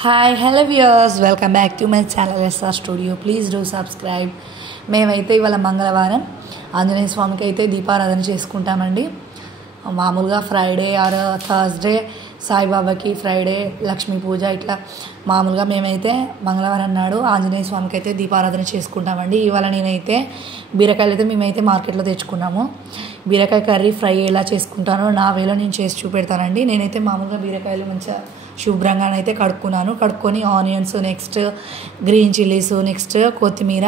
Hi hello viewers, welcome back to my channel SR studio. Please do subscribe. మేమైతే ఇవాళ మంగళవారం ఆంజనేయ స్వామికి అయితే దీపారాధన చేసుకుంటామండి. మామూలుగా ఫ్రైడే ఆర్ థర్స్డే సాయిబాబాకి, ఫ్రైడే లక్ష్మీ పూజ, ఇట్లా మామూలుగా మేమైతే మంగళవారం నాడు ఆంజనేయ స్వామికి అయితే దీపారాధన చేసుకుంటామండి. ఇవాళ నేనైతే బీరకాయలు అయితే మేమైతే మార్కెట్లో తెచ్చుకున్నాము. బీరకాయ కర్రీ ఫ్రై ఎలా చేసుకుంటానో నా వేలో నేను చేసి చూపెడతానండి. నేనైతే మామూలుగా బీరకాయలు మంచిగా శుభ్రంగానైతే కడుక్కొని onions, next green chillies, next కొత్తిమీర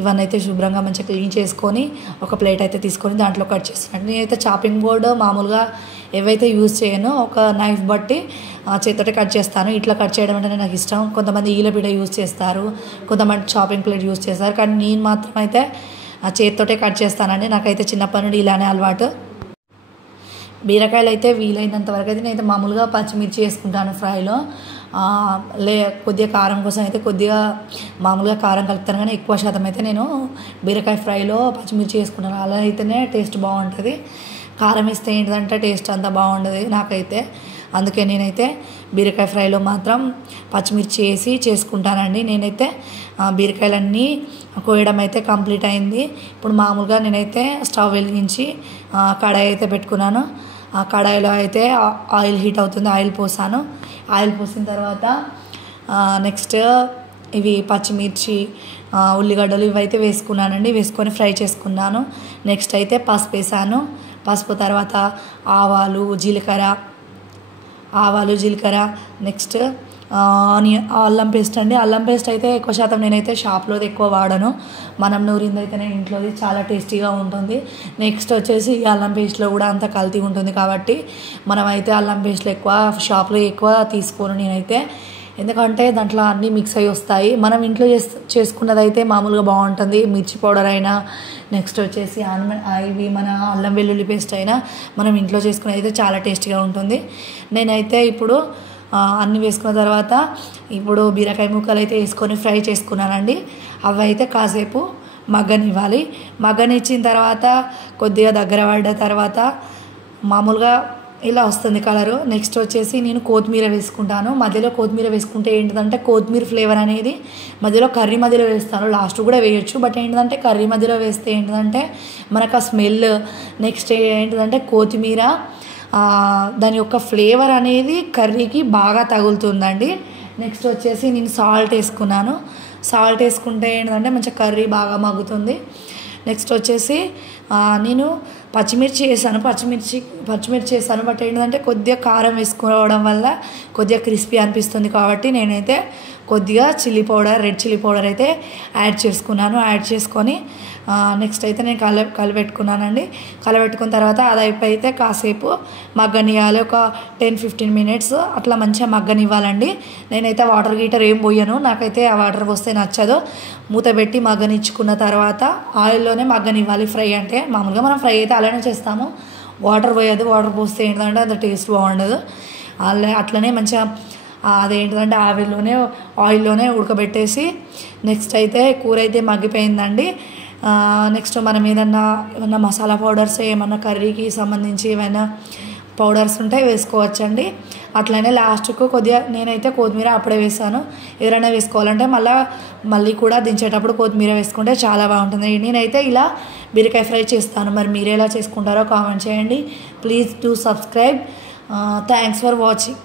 ఇవన్నీ అయితే శుభ్రంగా మంచిగా క్లీన్ చేసుకొని ఒక ప్లేట్ అయితే తీసుకొని దాంట్లో కట్ చేస్తున్నాను. నేనైతే చాపింగ్ బోర్డు మామూలుగా ఏవైతే యూజ్ చేయను, ఒక నైఫ్ బట్టి చేతితోటే కట్ చేస్తాను. ఇట్లా కట్ చేయడం అంటే నాకు ఇష్టం. కొంతమంది ఈలబిడ యూజ్ చేస్తారు, కొంతమంది చాపింగ్ ప్లేట్ యూజ్ చేస్తారు, కానీ నేను మాత్రం అయితే చేతితోటే కట్ చేస్తానండి. నాకైతే చిన్నప్పటి నుండి ఇలానే అలవాటు. బీరకాయలు అయితే వీలైనంత వరకు అయితే నేనైతే మామూలుగా పచ్చిమిర్చి వేసుకుంటాను ఫ్రైలో. కొద్దిగా కారం కోసం అయితే కొద్దిగా మామూలుగా కారం కలుపుతాను, కానీ ఎక్కువ శాతం అయితే నేను బీరకాయ ఫ్రైలో పచ్చిమిర్చి వేసుకుంటాను. అలా అయితేనే టేస్ట్ బాగుంటుంది. కారం వేస్తే ఏంటిదంటే టేస్ట్ అంతా బాగుండదు నాకైతే. అందుకే నేనైతే బీరకాయ ఫ్రైలో మాత్రం పచ్చిమిర్చి వేసి చేసుకుంటానండి. నేనైతే బీరకాయలన్నీ కోయడం అయితే కంప్లీట్ అయింది. ఇప్పుడు మామూలుగా నేనైతే స్టవ్ వెలిగించి కడాయి అయితే పెట్టుకున్నాను. ఆ కడాయిలో అయితే ఆయిల్ హీట్ అవుతుంది. ఆయిల్ పోసాను. ఆయిల్ పోసిన తర్వాత నెక్స్ట్ ఇవి పచ్చిమిర్చి, ఉల్లిగడ్డలు ఇవైతే వేసుకున్నానండి. వేసుకొని ఫ్రై చేసుకున్నాను. నెక్స్ట్ అయితే పసుపు వేసాను. పసుపు తర్వాత ఆవాలు జీలకర్ర, నెక్స్ట్ ఆనియన్, అల్లం పేస్ట్ అండి. అల్లం పేస్ట్ అయితే ఎక్కువ శాతం నేనైతే షాప్లోది ఎక్కువ వాడను. మనం నూరింది అయితేనే ఇంట్లోది చాలా టేస్టీగా ఉంటుంది. నెక్స్ట్ వచ్చేసి అల్లం పేస్ట్లో కూడా అంత కల్తీ ఉంటుంది కాబట్టి మనమైతే అల్లం పేస్ట్లో ఎక్కువ, షాప్లో ఎక్కువ తీసుకోను నేనైతే. ఎందుకంటే దాంట్లో అన్నీ మిక్స్ అయ్యి వస్తాయి. మనం ఇంట్లో చేసుకున్నది అయితే మామూలుగా బాగుంటుంది. మిర్చి పౌడర్ అయినా, నెక్స్ట్ వచ్చేసి ఇవి మన అల్లం వెల్లుల్లి పేస్ట్ అయినా మనం ఇంట్లో చేసుకునేది అయితే చాలా టేస్టీగా ఉంటుంది. నేనైతే ఇప్పుడు అన్నీ వేసుకున్న తర్వాత ఇప్పుడు బీరకాయ ముక్కలు అయితే వేసుకొని ఫ్రై చేసుకున్నానండి. అవి అయితే కాసేపు మగ్గనివ్వాలి. మగ్గనిచ్చిన తర్వాత కొద్దిగా దగ్గర పడ్డ తర్వాత మామూలుగా ఇలా వస్తుంది కలరు. నెక్స్ట్ వచ్చేసి నేను కొత్తిమీర వేసుకుంటాను. మధ్యలో కొత్తిమీర వేసుకుంటే ఏంటిదంటే కొత్తిమీర ఫ్లేవర్ అనేది మధ్యలో కర్రీ మధ్యలో వేస్తాను. లాస్ట్ కూడా వేయచ్చు, బట్ ఏంటిదంటే కర్రీ మధ్యలో వేస్తే ఏంటిదంటే మనకు ఆ స్మెల్, నెక్స్ట్ ఏంటిదంటే కొత్తిమీర దాని యొక్క ఫ్లేవర్ అనేది కర్రీకి బాగా తగులుతుందండి. నెక్స్ట్ వచ్చేసి నేను సాల్ట్ వేసుకున్నాను. సాల్ట్ వేసుకుంటే ఏంటంటే మంచిగా కర్రీ బాగా మగ్గుతుంది. నెక్స్ట్ వచ్చేసి నేను పచ్చిమిర్చి వేసాను. బట్ ఏంటంటే కొద్దిగా కారం వేసుకోవడం వల్ల కొద్దిగా క్రిస్పీ అనిపిస్తుంది కాబట్టి నేనైతే కొద్దిగా రెడ్ చిల్లీ పౌడర్ అయితే యాడ్ చేసుకున్నాను. యాడ్ చేసుకొని నెక్స్ట్ అయితే నేను కలిపెట్టుకున్నానండి. కలిపెట్టుకున్న తర్వాత అదైతే కాసేపు మగ్గనివ్వాలి. ఒక 10-15 మినిట్స్ అట్లా మంచిగా మగ్గనివ్వాలండి. నేనైతే వాటర్ గీటర్ ఏం పోయాను, నాకైతే ఆ వాటర్ పోస్తే నచ్చదు. మూత పెట్టి మగ్గనిచ్చుకున్న తర్వాత ఆయిల్లోనే మగ్గనివ్వాలి. ఫ్రై అంటే మామూలుగా మనం ఫ్రై అయితే అలానే చేస్తాము, వాటర్ పోయదు. వాటర్ పోస్తే ఏంటంటే అది టేస్ట్ బాగుండదు. అట్లనే మంచిగా అదేంటంటే ఆయిల్లోనే ఉడకబెట్టేసి నెక్స్ట్ అయితే కూర అయితే మగ్గిపోయిందండి. నెక్స్ట్ మనం ఏమన్నా మసాలా పౌడర్స్, ఏమన్నా కర్రీకి సంబంధించి ఏమైనా పౌడర్స్ ఉంటే వేసుకోవచ్చండి. అట్లనే లాస్ట్కు కొద్దిగా నేనైతే కొత్తిమీర అప్పుడే వేసాను. ఎవరైనా వేసుకోవాలంటే మళ్ళీ కూడా దించేటప్పుడు కొత్తిమీర వేసుకుంటే చాలా బాగుంటుంది. నేనైతే ఇలా బీరకాయ ఫ్రై చేస్తాను. మరి మీరు ఎలా చేసుకుంటారో కామెంట్ చేయండి. Please do subscribe. Thanks for watching.